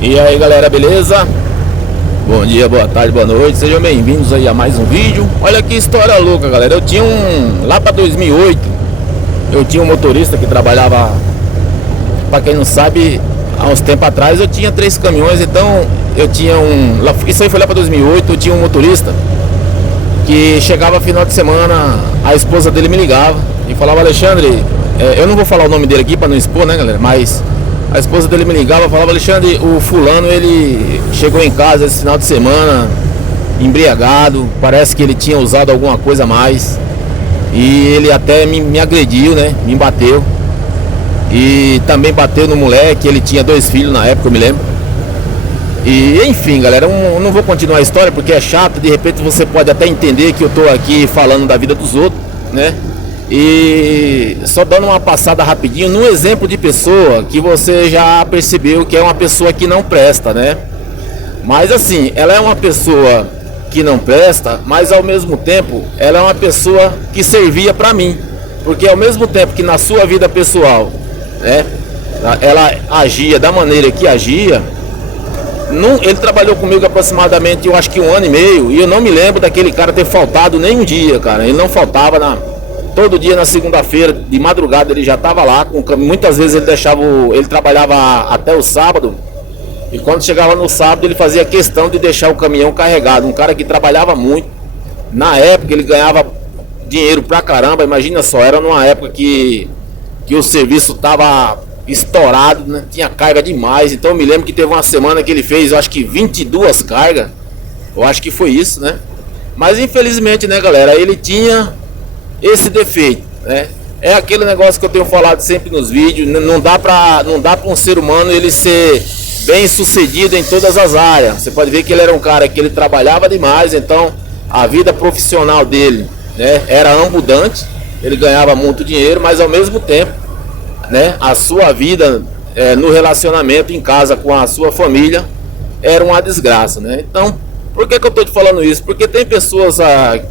E aí galera, beleza? Bom dia, boa tarde, boa noite, sejam bem-vindos aí a mais um vídeo. Olha que história louca, galera. Eu tinha lá pra 2008, eu tinha um motorista que trabalhava, pra quem não sabe, há uns tempos atrás eu tinha 3 caminhões. Então eu tinha isso aí foi lá pra 2008, eu tinha um motorista que chegava final de semana, a esposa dele me ligava e falava: Alexandre, eu não vou falar o nome dele aqui pra não expor, né, galera, mas a esposa dele me ligava e falava: Alexandre, o fulano, ele chegou em casa esse final de semana embriagado, parece que ele tinha usado alguma coisa a mais e ele até me agrediu, né, me bateu e também bateu no moleque. Ele tinha 2 filhos na época, eu me lembro. E enfim, galera, eu não vou continuar a história porque é chato. De repente você pode até entender que eu tô aqui falando da vida dos outros, né? E só dando uma passada rapidinho no exemplo de pessoa que você já percebeu que é uma pessoa que não presta, né? Mas assim, ela é uma pessoa que não presta, mas ao mesmo tempo ela é uma pessoa que servia pra mim. Porque ao mesmo tempo que na sua vida pessoal, né, ela agia da maneira que agia, ele trabalhou comigo aproximadamente, eu acho que 1 ano e meio, e eu não me lembro daquele cara ter faltado nem um dia, cara. Ele não faltava todo dia na segunda-feira, de madrugada ele já estava lá, muitas vezes ele trabalhava até o sábado, e quando chegava no sábado ele fazia questão de deixar o caminhão carregado. Um cara que trabalhava muito, na época ele ganhava dinheiro pra caramba. Imagina só, era numa época que o serviço tava estourado, né? Tinha carga demais. Então eu me lembro que teve uma semana que ele fez, eu acho que 22 cargas, eu acho que foi isso, né? Mas infelizmente, né, galera, ele tinha esse defeito, né? É aquele negócio que eu tenho falado sempre nos vídeos. Não dá pra um ser humano ele ser bem sucedido em todas as áreas. Você pode ver que ele era um cara que ele trabalhava demais, então a vida profissional dele, né, era abundante, ele ganhava muito dinheiro, mas ao mesmo tempo, né, a sua vida no relacionamento em casa com a sua família era uma desgraça, né? Então, por que eu tô te falando isso? Porque tem pessoas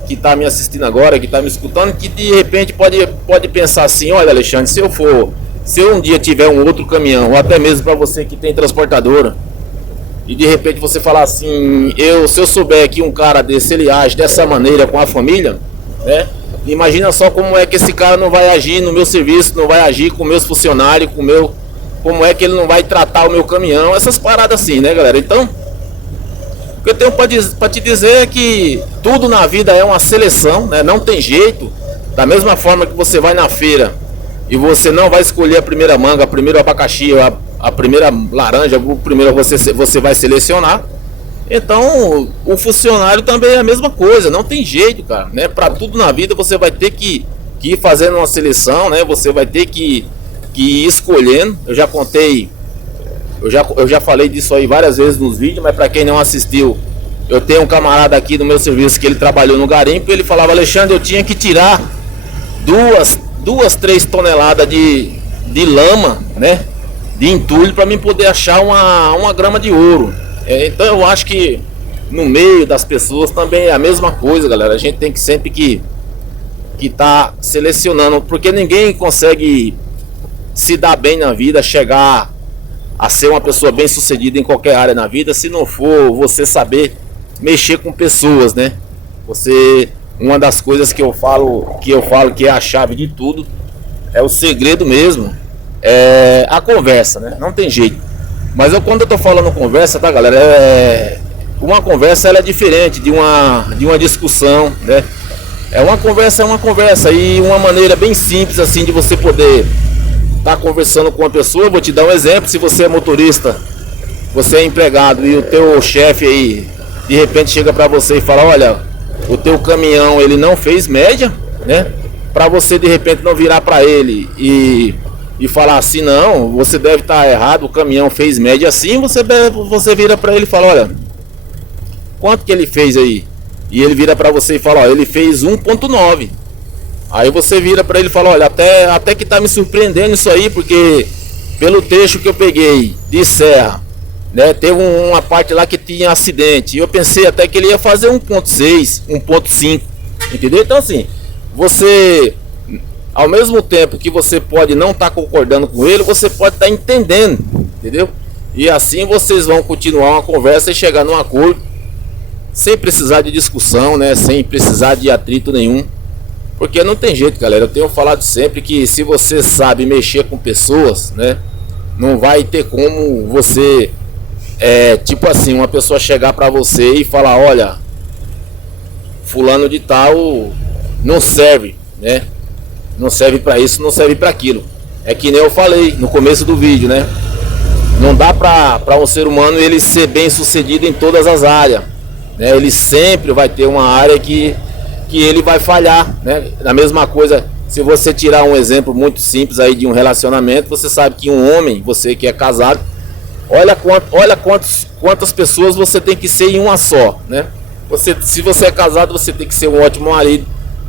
que tá me assistindo agora, que tá me escutando, que de repente pode pensar assim: olha, Alexandre, se eu um dia tiver um outro caminhão, ou até mesmo para você que tem transportadora, e de repente você falar assim: se eu souber que um cara desse ele age dessa maneira com a família, né? Imagina só como é que esse cara não vai agir no meu serviço, não vai agir com meus funcionários, como é que ele não vai tratar o meu caminhão, essas paradas assim, né, galera? Então, o que eu tenho para te dizer é que tudo na vida é uma seleção, né? Não tem jeito. Da mesma forma que você vai na feira e você não vai escolher a primeira manga, a primeira abacaxi, a primeira laranja, o primeiro você vai selecionar. Então, o funcionário também é a mesma coisa, não tem jeito, cara, né? Para tudo na vida você vai ter que ir fazendo uma seleção, né? Você vai ter que ir escolhendo. Eu já contei, eu já falei disso aí várias vezes nos vídeos, mas para quem não assistiu, eu tenho um camarada aqui do meu serviço que ele trabalhou no garimpo, e ele falava: Alexandre, eu tinha que tirar 3 toneladas de lama, né? De entulho para mim poder achar uma grama de ouro. Então eu acho que no meio das pessoas também é a mesma coisa, galera. A gente tem que sempre que tá selecionando, porque ninguém consegue se dar bem na vida, chegar a ser uma pessoa bem sucedida em qualquer área na vida, se não for você saber mexer com pessoas, né? Uma das coisas que eu falo que é a chave de tudo, é o segredo mesmo, é a conversa, né? Não tem jeito. Mas quando eu tô falando conversa, tá, galera, uma conversa ela é diferente de uma discussão, né? Uma conversa e uma maneira bem simples assim de você poder estar conversando com uma pessoa. Eu vou te dar um exemplo: se você é motorista, você é empregado e o teu chefe aí de repente chega pra você e fala: olha, o teu caminhão ele não fez média, né? Pra você de repente não virar pra ele e falar assim: não, você deve estar errado, o caminhão fez média assim. Você vira pra ele e fala: olha, quanto que ele fez aí? E ele vira pra você e fala: ó, ele fez 1.9. Aí você vira pra ele e fala: olha, até que tá me surpreendendo isso aí, porque pelo trecho que eu peguei de serra, né, teve uma parte lá que tinha acidente, e eu pensei até que ele ia fazer 1.6, 1.5, entendeu? Então assim, você, ao mesmo tempo que você pode não estar concordando com ele, você pode estar entendendo, entendeu? E assim vocês vão continuar uma conversa e chegar num acordo, sem precisar de discussão, né? Sem precisar de atrito nenhum. Porque não tem jeito, galera. Eu tenho falado sempre que se você sabe mexer com pessoas, né? Não vai ter como você, tipo assim, uma pessoa chegar pra você e falar, olha, fulano de tal não serve, né? Não serve pra isso, não serve pra aquilo. É que nem eu falei no começo do vídeo, né? Não dá pra um ser humano ele ser bem sucedido em todas as áreas, né? Ele sempre vai ter uma área que ele vai falhar, né? A mesma coisa, se você tirar um exemplo muito simples aí de um relacionamento, você sabe que um homem, você que é casado, olha quantas pessoas você tem que ser em uma só, né? Se você é casado, você tem que ser um ótimo marido,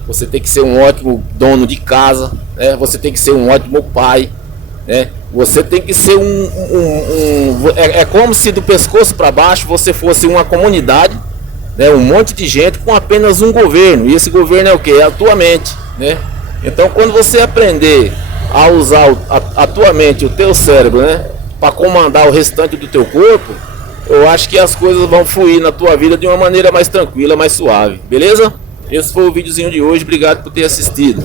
você tem que ser um ótimo dono de casa, né? Você tem que ser um ótimo pai, né? Você tem que ser é como se do pescoço para baixo você fosse uma comunidade, né? Um monte de gente com apenas um governo. E esse governo é o que? É a tua mente, né? Então quando você aprender a usar a tua mente, o teu cérebro, né? Para comandar o restante do teu corpo, eu acho que as coisas vão fluir na tua vida de uma maneira mais tranquila, mais suave, beleza? Esse foi o videozinho de hoje, obrigado por ter assistido.